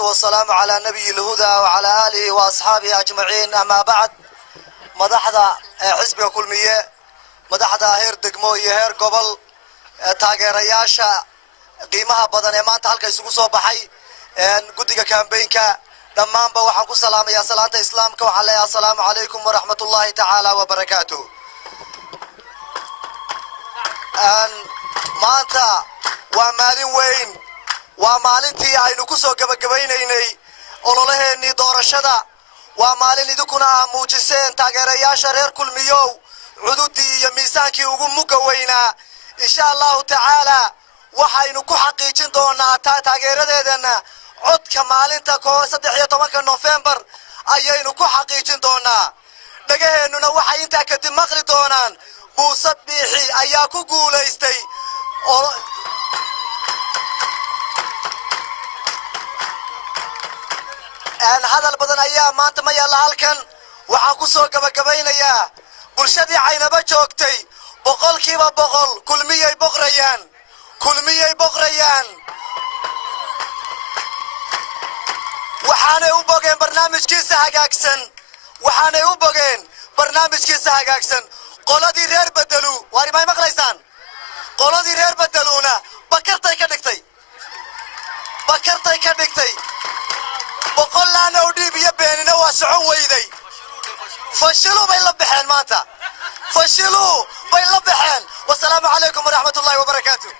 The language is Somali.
والسلام على نبي الهدى وعلى آله وأصحابه أجمعين. أما بعد مدحدا حزب كلمية مدحدا هير دقمو هير قبل تاgeerayaasha qiimaha badan ee maanta halka isugu soo baxay guddiga campaign-ka dhammaanba waxaan ku salaamayaa salaanta islaamka waxaan leeyahay assalaamu calaykum waraxmatullaahi tacaala wabarakaatuh. maanta waa maalin weyn waa maalintii aynu ku soo gabagabaynaynay ololaheennii doorashada waa maalin idinkuna ah muujiseen taageerayaasha reer kulmiyow cududii iyo miisaankii ugu mugga weynaa insha allahu tacaala waxaynu ku xaqiijin doonaa taageeradeedana codka maalinta 13 November ayaynu ku xaqiijin doonaa dhagaheennuna waxay intaa kadib maqli doonaan Muuse Biixi ayaa ku guuleystay hadal badan ayaa maanta ma yaala halkan waxaan ku soo gabagabaynayaa bulshadii Caynaba joogtay boqolkiiba boqol kulmiyay boqrayaan waxaanay u bogeen barnaamijkiisa hagaagsan qoladii reer bedelu waari ma maqlaysaan qoladii reer bedeluna bakartay ka dhigtay boqolaana u dhiib iyo beenina waa socon weyday fashilu bay la baxeen maanta والسلام عليكم ورحمة الله وبركاته.